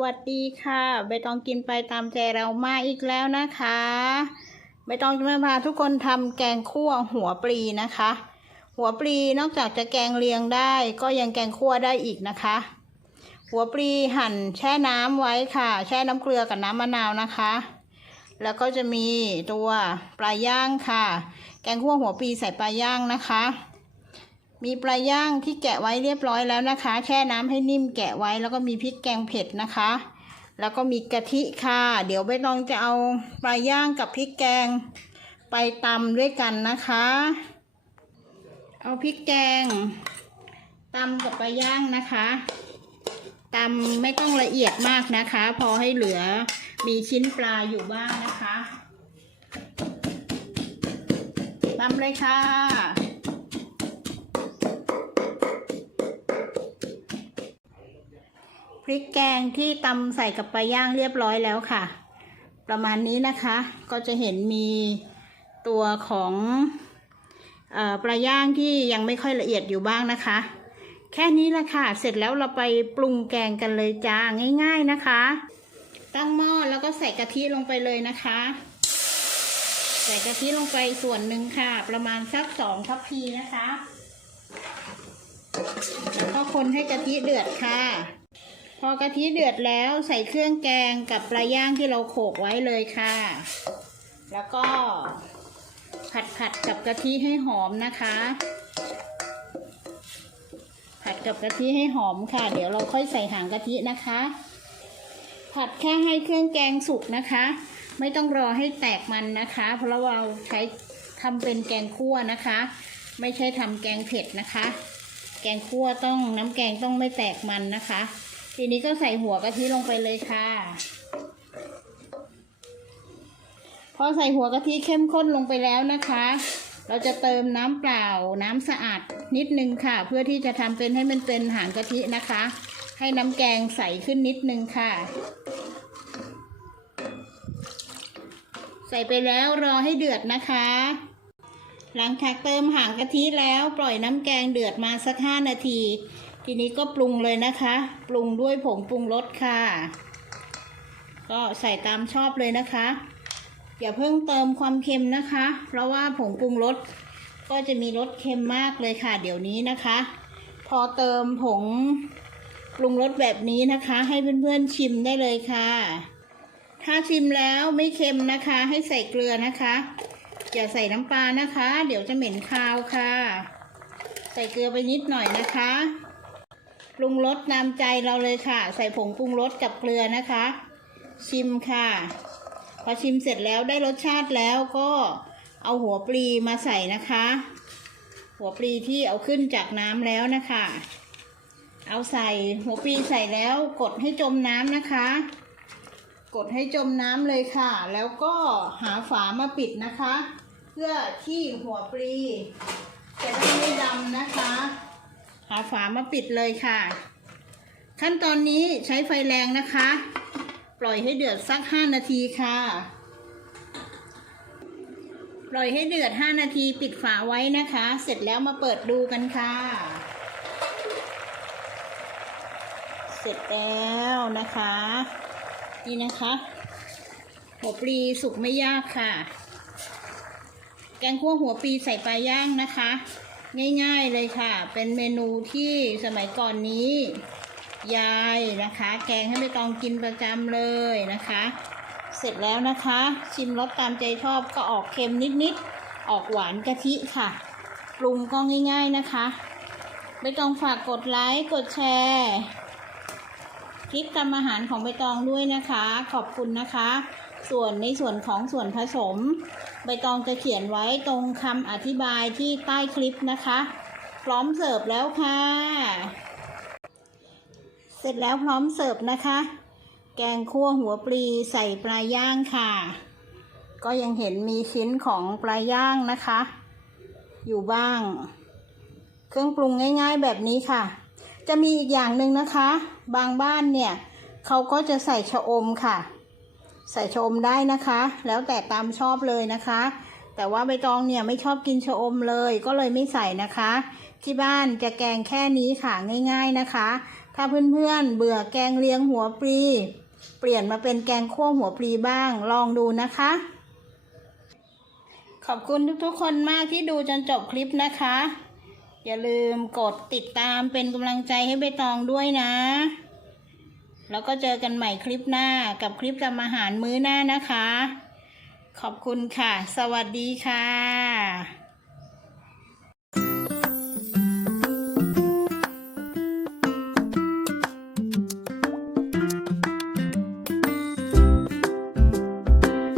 วัสดีค่ะใบตองกินไปตามใจเรามาอีกแล้วนะคะใบตองจะมาพาทุกคนทำแกงคั่วหัวปลีนะคะ หัวปลีนอกจากจะแกงเลียงได้ก็ยังแกงคั่วได้อีกนะคะ หัวปลีหั่นแช่น้ำไว้ค่ะ แช่น้ำเกลือกับน้ำมะนาวนะคะ แล้วก็จะมีตัวปลาย่างค่ะ แกงคั่วหัวปลีใส่ปลาย่างนะคะ มีปลาย่างที่แกะไว้เรียบร้อยแล้วนะคะ แช่น้ำให้นิ่มแกะไว้แล้วก็มีพริกแกงเผ็ดนะคะ แล้วก็มีกะทิค่ะ เดี๋ยวใบตองจะเอาปลาย่างกับพริกแกง ไปตำด้วยกันนะคะ เอาพริกแกงตำกับปลาย่างนะคะตำไม่ต้องละเอียดมากนะคะ พอให้เหลือมีชิ้นปลาอยู่บ้างนะคะตำเลยค่ะ ริกแกงที่ตำใส่กับปลาย่างเรียบร้อยแล้วค่ะ ประมาณนี้นะคะก็จะเห็นมีตัวของออปลาย่างที่ยังไม่ค่อยละเอียดอยู่บ้างนะคะ แค่นี้ละค่ะ เสร็จแล้วเราไปปรุงแกงกันเลยจ้าง่าย ๆนะคะ ตั้งหม้อแล้วก็ใส่กะทิลงไปเลยนะคะ ใส่กะทิลงไปส่วนหนึ่งค่ะ ประมาณสักสองทัพพีนะคะแล้วก็คนให้กะทิเดือดค่ะ พอกะทิเดือดแล้วใส่เครื่องแกงกับปลาย่างที่เราโขลกไว้เลยค่ะ แล้วก็ผัดผัดกับกะทิให้หอมนะคะ ผัดกับกะทิให้หอมค่ะ เดี๋ยวเราค่อยใส่หางกะทินะคะ ผัดแค่ให้เครื่องแกงสุกนะคะ ไม่ต้องรอให้แตกมันนะคะ เพราะเราใช้ทำเป็นแกงคั่วนะคะ ไม่ใช่ทำแกงเผ็ดนะคะ แกงคั่วต้องน้ำแกงต้องไม่แตกมันนะคะ ทีนี้ก็ใส่หัวกะทิลงไปเลยค่ะ พอใส่หัวกะทิเข้มข้นลงไปแล้วนะคะ เราจะเติมน้ำเปล่าน้ำสะอาดนิดนึงค่ะ เพื่อที่จะทำเป็นให้มันเป็นหางกะทินะคะ ให้น้ำแกงใสขึ้นนิดนึงค่ะ ใส่ไปแล้วรอให้เดือดนะคะหลังจากเติมหางกะทิแล้วปล่อยน้ำแกงเดือดมาสักห้านาที ทีนี้ก็ปรุงเลยนะคะ ปรุงด้วยผงปรุงรสค่ะ ก็ใส่ตามชอบเลยนะคะ อย่าเพิ่งเติมความเค็มนะคะ เพราะว่าผงปรุงรสก็จะมีรสเค็มมากเลยค่ะ เดี๋ยวนี้นะคะ พอเติมผงปรุงรสแบบนี้นะคะ ให้เพื่อนๆชิมได้เลยค่ะ ถ้าชิมแล้วไม่เค็มนะคะ ให้ใส่เกลือนะคะอย่าใส่น้ำปลานะคะ เดี๋ยวจะเหม็นคาวค่ะ ใส่เกลือไปนิดหน่อยนะคะ ปรุงรสตามใจเราเลยค่ะ ใส่ผงปรุงรสกับเกลือนะคะ ชิมค่ะ พอชิมเสร็จแล้วได้รสชาติแล้วก็เอาหัวปลีมาใส่นะคะ หัวปลีที่เอาขึ้นจากน้ำแล้วนะคะ เอาใส่หัวปลีใส่แล้วกดให้จมน้ำนะคะ กดให้จมน้ำเลยค่ะ แล้วก็หาฝามาปิดนะคะ เพื่อที่หัวปลีจะได้ไม่ดำนะคะาฝามาปิดเลยค่ะ ขั้นตอนนี้ใช้ไฟแรงนะคะ ปล่อยให้เดือดสักห้านาทีค่ะ ปล่อยให้เดือดห้านาทีปิดฝาไว้นะคะ เสร็จแล้วมาเปิดดูกันค่ะ เสร็จแล้วนะคะ นี่นะคะหัวปลีสุกไม่ยากค่ะ แกงคั่วหัวปลีใส่ปลาย่างนะคะ ง่ายๆเลยค่ะ เป็นเมนูที่สมัยก่อนนี้ ยายนะคะ แกงให้ไม่ต้องกินประจำเลยนะคะ เสร็จแล้วนะคะ ชิมรสตามใจชอบก็ออกเค็มนิดๆ ออกหวานกะทิค่ะ ปรุงก็ง่าย ๆนะคะไม่ต้องฝากกดไลค์ กดแชร์คลิปทำอาหารของใบตองด้วยนะคะ ขอบคุณนะคะ ส่วนในส่วนของส่วนผสม ใบตองจะเขียนไว้ตรงคำอธิบายที่ใต้คลิปนะคะ พร้อมเสิร์ฟแล้วค่ะ เสร็จแล้วพร้อมเสิร์ฟนะคะ แกงคั่วหัวปลีใส่ปลาย่างค่ะ ก็ยังเห็นมีชิ้นของปลาย่างนะคะ อยู่บ้าง เครื่องปรุงง่ายๆแบบนี้ค่ะ จะมีอีกอย่างหนึ่งนะคะ บางบ้านเนี่ยเขาก็จะใส่ชะอมค่ะ ใส่ชะอมได้นะคะ แล้วแต่ตามชอบเลยนะคะ แต่ว่าใบตองเนี่ยไม่ชอบกินชะอมเลย ก็เลยไม่ใส่นะคะ ที่บ้านจะแกงแค่นี้ค่ะง่าย ๆนะคะ ถ้าเพื่อนๆเบื่อแกงเลียงหัวปลีเปลี่ยนมาเป็นแกงคั่วหัวปลีบ้างลองดูนะคะ ขอบคุณทุกๆคนมากที่ดูจนจบคลิปนะคะ อย่าลืมกดติดตามเป็นกำลังใจให้ใบตองด้วยนะ แล้วก็เจอกันใหม่คลิปหน้ากับคลิปทำอาหารมื้อหน้านะคะ ขอบคุณค่ะ สวัสดีค่ะ